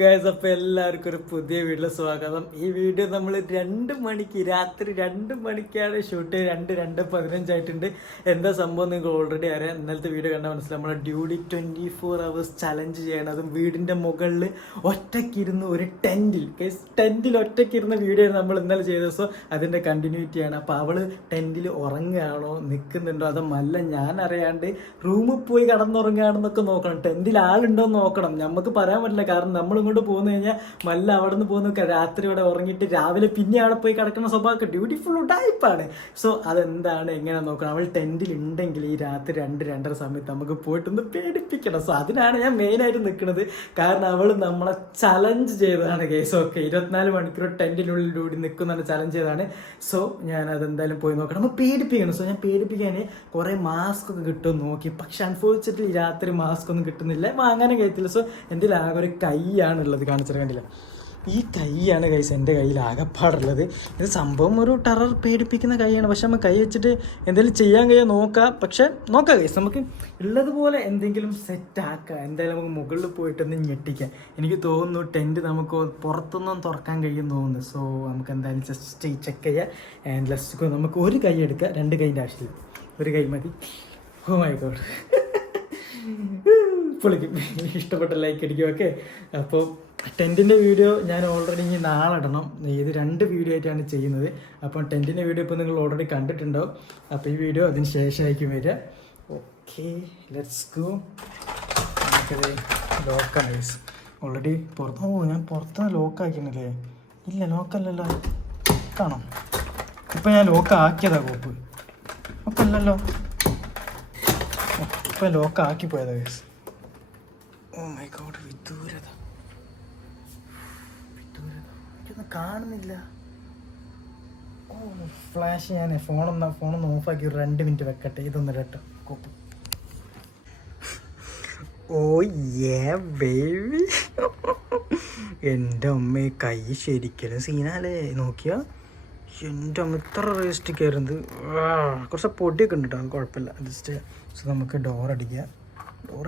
Guys, അപ്പോൾ എല്ലാവർക്കും ഒരു പുതിയ വീഡിയോ സ്വാഗതം. ഈ വീഡിയോ നമ്മൾ 2 മണിക്ക് രാത്രി 2 മണിക്കാണ് ഷൂട്ട് ചെയ്ത് 2:15 ആയിട്ടുണ്ട്. എന്താ സംഭവം നിങ്ങൾക്ക് ഓൾറെഡി അറിയാം. ഇന്നലത്തെ വീഡിയോ കണ്ടാൽ മനസ്സിലാവും. നമ്മളെ ഡ്യൂട്ടി 24 hours ചലഞ്ച് ചെയ്യണതും വീടിൻ്റെ മുകളിൽ ഒറ്റയ്ക്കിരുന്ന് ഒരു ടെൻറ്റിൽ ഒറ്റയ്ക്കിരുന്ന വീഡിയോ നമ്മൾ ഇന്നലെ ചെയ്തത്. സോ അതിൻ്റെ കണ്ടിന്യൂറ്റിയാണ്. അപ്പോൾ അവൾ ടെൻറ്റിൽ ഉറങ്ങുകയാണോ നിൽക്കുന്നുണ്ടോ അതോ മല്ല ഞാൻ അറിയാണ്ട് റൂമിൽ പോയി കടന്നുറങ്ങുകയാണെന്നൊക്കെ നോക്കണം. ടെൻറ്റിൽ ആളുണ്ടോ എന്ന് നോക്കണം. നമുക്ക് പറയാൻ പറ്റില്ല. കാരണം നമ്മൾ ഇങ്ങോട്ട് പോകുന്നു കഴിഞ്ഞാൽ മല്ല അവിടെ നിന്ന് പോകുന്ന രാത്രി ഇവിടെ ഉറങ്ങിയിട്ട് രാവിലെ പിന്നെ അവിടെ പോയി കിടക്കുന്ന സ്വഭാവമൊക്കെ ബ്യൂട്ടിഫുൾ ടൈപ്പാണ്. സോ അതെന്താണ് എങ്ങനെ നോക്കണം. അവൾ ടെൻറ്റിൽ ഉണ്ടെങ്കിൽ ഈ രാത്രി 2-2:30 സമയത്ത് നമുക്ക് പോയിട്ടൊന്ന് പേടിപ്പിക്കണം. സോ അതിനാണ് ഞാൻ മെയിനായിട്ട് നിൽക്കുന്നത്. കാരണം അവൾ നമ്മളെ ചലഞ്ച് ചെയ്തതാണ് കേസ്. ഓക്കെ, 24 മണിക്കൂർ ടെൻറ്റിനുള്ളിൽ കൂടി നിൽക്കുന്നതാണ് ചലഞ്ച് ചെയ്തതാണ്. സോ ഞാൻ അതെന്തായാലും പോയി നോക്കണം. നമ്മൾ പേടിപ്പിക്കണം. സോ ഞാൻ പേടിപ്പിക്കാൻ കുറേ മാസ്ക് ഒക്കെ കിട്ടുമെന്ന് നോക്കി. പക്ഷെ അൺഫോർച്യുനേറ്റ്ലി രാത്രി മാസ്ക് ഒന്നും കിട്ടുന്നില്ല, വാങ്ങാനും കഴിയത്തില്ല. സോ എൻ്റെ ആകെ ഒരു കൈയാണുള്ളത്. കാണിച്ചിട്ട് കണ്ടില്ല, ഈ കൈയാണ് കൈസ് എൻ്റെ കയ്യിൽ ആകെപ്പാടുള്ളത്. ഇത് സംഭവം ഒരു ടെറർ പേടിപ്പിക്കുന്ന കൈയാണ്. പക്ഷെ നമുക്ക് കൈ വെച്ചിട്ട് എന്തെങ്കിലും ചെയ്യാൻ കഴിയാൻ നോക്കാം. പക്ഷെ നോക്കാം കൈസ്, നമുക്ക് ഉള്ളതുപോലെ എന്തെങ്കിലും സെറ്റാക്കാം. എന്തായാലും നമുക്ക് മുകളിൽ പോയിട്ടൊന്ന് ഞെട്ടിക്കാം. എനിക്ക് തോന്നുന്നു ടെൻറ്റ് നമുക്ക് പുറത്തൊന്നും തുറക്കാൻ കഴിയും തോന്നുന്നു. സോ നമുക്ക് എന്തായാലും ജസ്റ്റ് ചെക്ക് ചെയ്യാം. And let's go. നമുക്ക് ഒരു കൈ എടുക്കാം, 2 കൈൻ്റെ ആവശ്യമില്ല, ഒരു കൈ മതി. ഓ മൈ ഗോഡ്, പൊളിക്കും. ഇഷ്ടപ്പെട്ട ലൈക്ക് അടിക്കും. ഓക്കെ, അപ്പോൾ ടെൻറ്റിൻ്റെ വീഡിയോ ഞാൻ ഓൾറെഡി ഇനി നാളെ ഇടണം. ഇത് 2 വീഡിയോ ആയിട്ടാണ് ചെയ്യുന്നത്. അപ്പോൾ ടെൻറ്റിൻ്റെ വീഡിയോ ഇപ്പോൾ നിങ്ങൾ ഓൾറെഡി കണ്ടിട്ടുണ്ടാവും. അപ്പോൾ ഈ വീഡിയോ അതിന് ശേഷമായിരിക്കും വരിക. Okay, let's go. നമുക്കത് ലോക്കാണ് ഓൾറെഡി പുറത്ത്. ഓ, ഞാൻ പുറത്ത് ലോക്കാക്കിയിരുന്നില്ലേ? ഇല്ല, ലോക്കല്ലല്ലോ. കാണാം, ഇപ്പം ഞാൻ ലോക്കാക്കിയതാ കോപ്പ്. അപ്പം അല്ലല്ലോ, ഇപ്പം ലോക്കാക്കി പോയതാ ഗൈസ്. ഓ മൈ ഗോഡ്, വിദൂരത എനിക്കൊന്നും കാണുന്നില്ല. ഓ ഫ്ലാഷ്. ഞാൻ ഫോണൊന്ന് ഓഫാക്കി ഒരു 2 മിനിറ്റ് വെക്കട്ടെ. ഇതൊന്ന് കേട്ടോ കോപ്പ്. ഓ യേ ബേബി, എൻ്റെ അമ്മ കൈ ശരിക്കലും സീനാലേ. നോക്കിയാ എൻ്റെ അമ്മ ഇത്ര റിയലിസ്റ്റിക് ആയിരുന്നത്. കുറച്ച് പൊടിയൊക്കെ ഉണ്ട് കേട്ടോ, കുഴപ്പമില്ല, ജസ്റ്റ്. സോ നമുക്ക് ഡോർ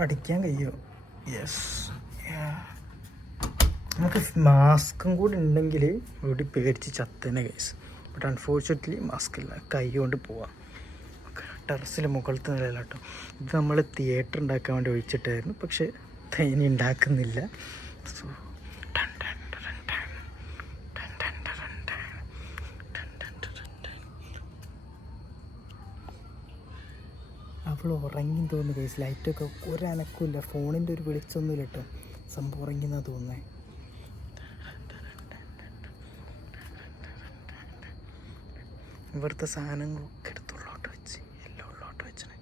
അടിക്കാൻ കഴിയുമോ? യെസ്. നമുക്ക് മാസ്കും കൂടി ഉണ്ടെങ്കിൽ ഇവിടെ പേടിച്ച് ചത്തന്നെ കേസ്. ബട്ട് അൺഫോർച്യുനേറ്റ്ലി മാസ്ക് ഇല്ല, കൈ കൊണ്ട് പോവാം. ടെറസിൽ മുകളിലത്തെ നിലയില്ല കേട്ടോ. ഇത് നമ്മൾ തിയേറ്റർ ഉണ്ടാക്കാൻ വേണ്ടി ഒഴിച്ചിട്ടായിരുന്നു, പക്ഷേ ഇനി ഉണ്ടാക്കുന്നില്ല. സോ അവൾ ഉറങ്ങി തോന്നുന്നു കേസ്. ലൈറ്റൊക്കെ ഒരനക്കില്ല, ഫോണിൻ്റെ ഒരു വെളിച്ചൊന്നുമില്ല കേട്ടോ. സംഭവം ഉറങ്ങിയെന്നാണ് തോന്നുന്നത്. ഇവിടുത്തെ സാധനങ്ങളൊക്കെ എടുത്ത് ഉള്ളോട്ട് വെച്ച്, എല്ലാം ഉള്ളോട്ട് വെച്ചാണ്.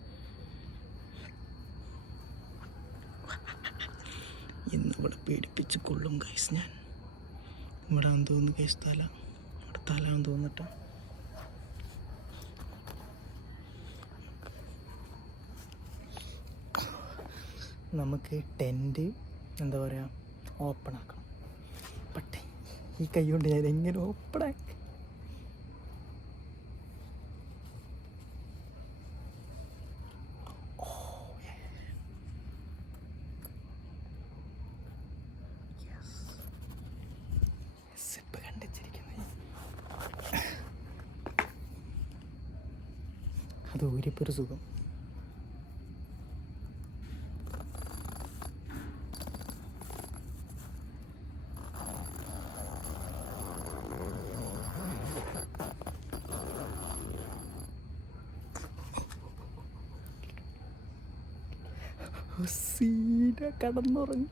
ഇന്നിവിടെ പേടിപ്പിച്ച് കൊള്ളും കൈസ് ഞാൻ. ഇവിടെ തോന്നുന്നു കൈസ് ഇവിടെ തല തോന്നിട്ടാ. നമുക്ക് ടെൻറ്റ് എന്താ പറയുക ഓപ്പൺ ആക്കണം. പക്ഷേ ഈ കൈ കൊണ്ട് ഞാൻ എങ്ങനെ ഓപ്പൺ ആക്കി? സിപ്പ് കണ്ടിച്ചിരിക്കുന്നത് അത് ഊരിപ്പൊരു സുഖം. സീന കടന്നുറങ്ങി.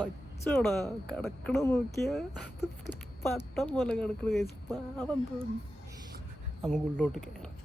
അച്ചോടാ കിടക്കണ നോക്കിയാ പട്ടം പോലെ കിടക്കണ കഴിച്ച് പാവം തോന്നി. നമുക്ക് ഉള്ളോട്ട് കയറാം.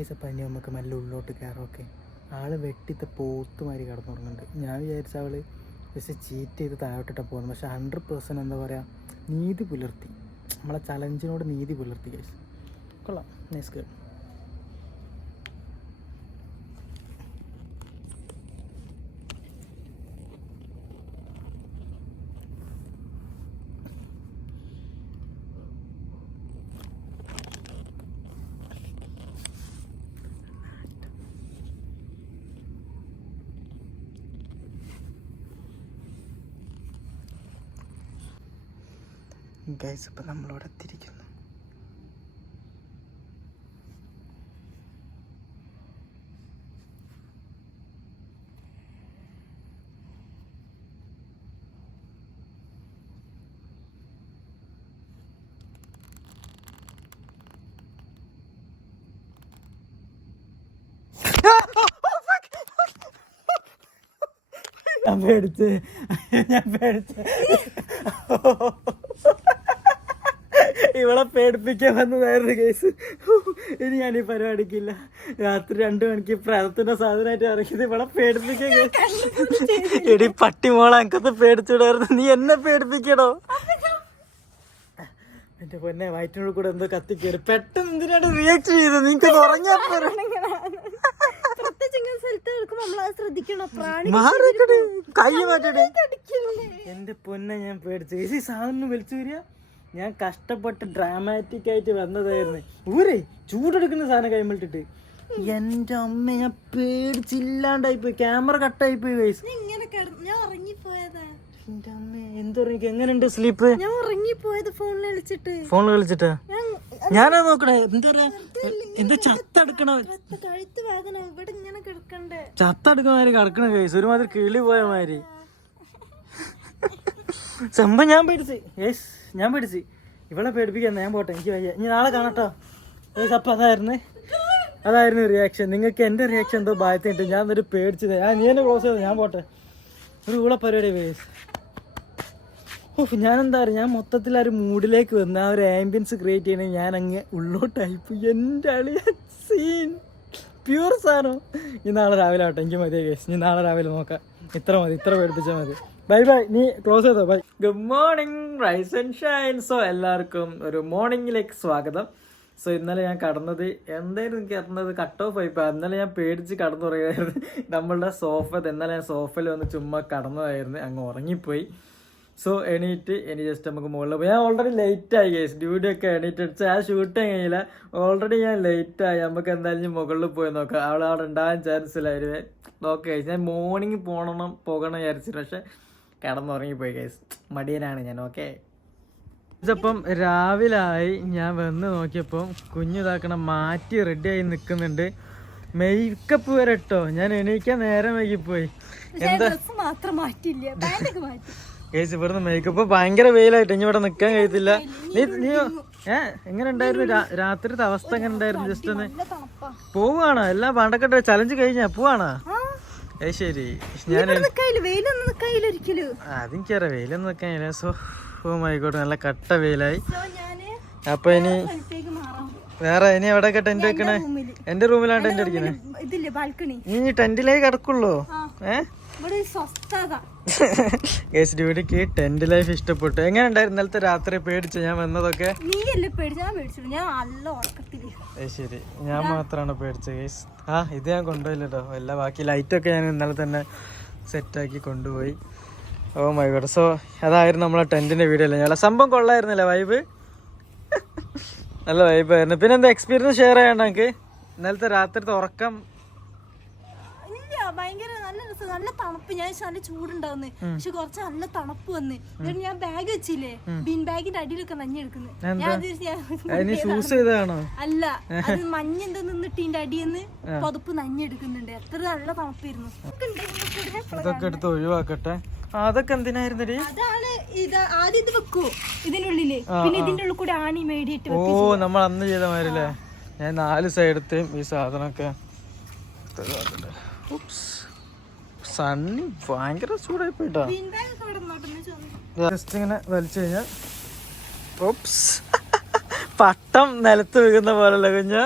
ഐസപ്പം ഇനി നമുക്ക് മെല്ലെ ഉള്ളോട്ട് കയറാം. ഓക്കെ, ആള് വെട്ടിത്തെ പോത്തുമാതിരി കിടന്നുറങ്ങുന്നുണ്ട്. ഞാൻ വിചാരിച്ച അവള് ജസ്റ്റ് ചീറ്റ് ചെയ്ത് താഴോട്ടിട്ടാണ് പോകുന്നത്. പക്ഷെ 100% എന്താ പറയുക, നീതി പുലർത്തി, നമ്മളെ ചലഞ്ചിനോട് നീതി പുലർത്തി. ഗൈസ് കൊള്ളാം, നൈസ് ഗേൾ. ഗൈസ് ഇപ്പം നമ്മളിവിടെ എത്തിയിരിക്കുന്നു. ഞാൻ പേടിച്ച് ഇവളെ പേടിപ്പിക്കാൻ വന്നതായിരുന്നു കേസ്. ഇനി ഞാൻ ഈ പരിപാടിക്കില്ല. രാത്രി 2 മണിക്ക് പ്രേതത്തിന്റെ സാധനമായിട്ട് ഇറക്കിയത് ഇവളെ പേടിപ്പിക്കാൻ. എടി പട്ടി മോളെ, എനിക്കത് പേടിച്ചിടായിരുന്നു. നീ എന്നെ പേടിപ്പിക്കണോ? എന്റെ പൊന്നെ, വയറ്റിനുള്ളിൽ കൂടെ എന്തോ കത്തിക്കേറി. പെട്ടെന്ന് എന്തിനാണ് റിയാക്ട് ചെയ്തത്? നിനക്ക് ഉറങ്ങിയാ കൈ മാറ്റടേ. എന്റെ പൊന്നെ, ഞാൻ പേടിച്ചു. ഈ സാധനം വലിച്ചു വരിക. ഞാൻ കഷ്ടപ്പെട്ട് ഡ്രാമാറ്റിക് ആയിട്ട് വന്നതായിരുന്നു. ഊരേ ചൂടെടുക്കുന്ന സാധനം കൈമിട്ടിട്ട് എന്റെ അമ്മ, ഞാൻ പേടിച്ചില്ലാണ്ടായി പോയി. ക്യാമറ കട്ടായി പോയി. വയസ്സ് എന്റെ അമ്മ, എന്തുറങ്ങി. എങ്ങനെയുണ്ട് സ്ലീപ്പ്? ഞാൻ ഉറങ്ങിപ്പോയത് ഫോണിൽ കളിച്ചിട്ടാ. ഞാനാ നോക്കണേ. എന്താ പറയാ, എന്താ ചത്തെടുക്കണ ചത്തെടുക്കണ കിടക്കണ കേസ്. ഒരുമാതിരി കിളി പോയ മാതിരി സംഭവം. ഞാൻ പേടിച്ച്. യെസ്, ഞാൻ പേടിച്ച്. ഇവളെ പേടിപ്പിക്കാൻ ഞാൻ പോട്ടെ, എനിക്ക് വയ്യ. ഇനി നാളെ കാണട്ടോ. യെസ്, അപ്പം അതായിരുന്നു റിയാക്ഷൻ. നിങ്ങൾക്ക് എൻ്റെ റിയാക്ഷൻ എന്തോ ഭാഗത്തിട്ട് ഞാൻ എന്നിട്ട് പേടിച്ചത്. നീ എന്നെ ക്ലോസ് ചെയ്തത്. ഞാൻ പോട്ടെ, ഒരു ഊള പരിപാടി വേസ്. ഞാനെന്താ പറയുക, ഞാൻ മൊത്തത്തിൽ ആ ഒരു മൂഡിലേക്ക് വന്ന് ആ ഒരു ആംബിയൻസ് ക്രിയേറ്റ് ചെയ്യണേ ഞാൻ അങ്ങ് ഉള്ളോട്ടായിപ്പോയി. എൻ്റെ അളിയ സീൻ പ്യൂർ സാധനം. ഇനി നാളെ രാവിലെ ആവട്ടെ, എനിക്ക് മതിയാ കേസ്. ഇനി നാളെ രാവിലെ നോക്കാം. ഇത്ര മതി, ഇത്ര പേടിപ്പിച്ചാൽ മതി. ബൈ ബൈ, നീ ക്ലോസ് ചെയ്തോ. Bye. Good morning rise and shine. So എല്ലാവർക്കും ഒരു മോർണിംഗിലേക്ക് സ്വാഗതം. സോ ഇന്നലെ ഞാൻ കടന്നത് എന്തായിരുന്നു, എനിക്ക് അറിഞ്ഞത് കട്ട് ഓഫ് ആയിപ്പോൾ. ഇന്നലെ ഞാൻ പേടിച്ച് കടന്നുറങ്ങായിരുന്നു. നമ്മളുടെ ഇന്നലെ ഞാൻ സോഫയിൽ വന്ന് ചുമ്മാ കടന്നതായിരുന്നു, അങ്ങ് ഉറങ്ങിപ്പോയി. സോ എണീറ്റ് ഇനി ജസ്റ്റ് നമുക്ക് മുകളിൽ പോയി. ഞാൻ ഓൾറെഡി ലേറ്റായി കേസ്. ഡ്യൂട്ടി ഒക്കെ എണീറ്റ് അടിച്ച് ആ ഷൂട്ട് കഴിയില്ല. ഓൾറെഡി ഞാൻ ലേറ്റായി. നമുക്ക് എന്തായാലും മുകളിൽ പോയി നോക്കാം. അവിടെ ഉണ്ടാകാൻ ചാൻസ് ഇല്ലായിരുന്നു. നോക്കാം കേസ്. ഞാൻ മോർണിംഗ് പോകണം വിചാരിച്ചിട്ട്, പക്ഷെ കിടന്നുറങ്ങിപ്പോയി കേസ്. മടിയനാണ് ഞാൻ. ഓക്കെ, ഇതപ്പം രാവിലായി. ഞാൻ വന്ന് നോക്കിയപ്പോൾ കുഞ്ഞു ഇതാക്കണം മാറ്റി റെഡിയായി നിൽക്കുന്നുണ്ട്. മേക്കപ്പ് വരെ ഇട്ടോ. ഞാൻ എണീക്കാൻ നേരം വൈകിപ്പോയി. എന്താ കേസ് ഇവിടുന്ന് മേക്കപ്പ് ഭയങ്കര വെയിലായിട്ട് ഇനി ഇവിടെ നിക്കാൻ കഴിയത്തില്ല. നീ എങ്ങനെ ഉണ്ടായിരുന്നു രാത്രിത്തെ അവസ്ഥ? എങ്ങനെ ഉണ്ടായിരുന്നു? ജസ്റ്റ് ഒന്ന് പോവാണോ? എല്ലാം പണ്ടൊക്കെ ചലഞ്ച് കഴിഞ്ഞാ പോവാണോ? ശരി, ഞാൻ അതെനിക്കറിയാം വെയിലൊന്നും നിക്കാനില്ല. സോ ആയിക്കോട്ടെ, നല്ല കട്ട വെയിലായി. അപ്പൊ ഇനി വേറെ ഇനി എവിടെ ടെന്റ് വെക്കണേ? എന്റെ റൂമിലാണ് ടെന്റ് അടിക്കണേ. നീ ടെന്റിലേക്ക് കിടക്കുള്ളൂ. ഡ്യൂട്ടിക്ക് ടെന്റ് ലൈഫ് ഇഷ്ടപ്പെട്ടു. എങ്ങനെ ഉണ്ടായിരുന്നു ഇന്നലത്തെ രാത്രി? പേടിച്ചു ഞാൻ വന്നതൊക്കെ? ശരി, ഞാൻ മാത്രമാണ് പേടിച്ചത് കേസ്. ഇത് ഞാൻ കൊണ്ടുപോയില്ലോ. എല്ലാ ബാക്കി ലൈറ്റൊക്കെ ഞാൻ ഇന്നലെ തന്നെ സെറ്റാക്കി കൊണ്ടുപോയി. Oh my God. സോ അതായിരുന്നു നമ്മളെ ടെന്റിന്റെ വീഡിയോ അല്ലേ. ഞങ്ങളെ സംഭവം കൊള്ളായിരുന്നല്ലേ? വൈബ് നല്ല വൈബായിരുന്നു. പിന്നെ എന്താ എക്സ്പീരിയൻസ് ഷെയർ ചെയ്യണ്ട എനിക്ക്? ഇന്നലത്തെ രാത്രിത്തെ ഉറക്കം ഭയങ്കര നല്ല രസം. നല്ല തണുപ്പ്. ഞാൻ നല്ല ചൂടുണ്ടാവുന്നു, പക്ഷെ കുറച്ച് നല്ല തണുപ്പ് വന്ന്. എന്നിട്ട് ഞാൻ ബാഗ് വെച്ചില്ലേ, ബീൻ ബാഗിന്റെ അടിയിലൊക്കെ നനഞ്ഞെടുക്കുന്നു. അല്ല, അത് മഞ്ഞ എന്താ നിന്നിട്ട് ഇതിന്റെ അടിയെന്ന് പുതപ്പ് നനഞ്ഞെടുക്കുന്നുണ്ട്. എത്ര നല്ല തണുപ്പായിരുന്നു. ഇതൊക്കെ എടുത്ത് ഒഴിവാക്കട്ടെ. അതൊക്കെ എന്തിനായിരുന്നു? അതാണ് ഇത്. ആദ്യം ഇത് വെക്കൂ ഇതിന്റെ ഉള്ളില്, പിന്നെ ഇതിന്റെ ഉള്ളിൽ കൂടെ ആണി മേടിയിട്ട്. ഓ, നമ്മൾ അന്ന് ചെയ്ത മാതിരില്ലേ? ഞാൻ 4 സൈഡത്തെയും ഈ സാധനമൊക്കെ സണ്ണി ഭയങ്കര ചൂടായി പോയിട്ടോ. ജസ്റ്റ് ഇങ്ങനെ വലിച്ചു കഴിഞ്ഞാൽ പട്ടം നിലത്ത് വീഴുന്ന പോലല്ലേ കുഞ്ഞ?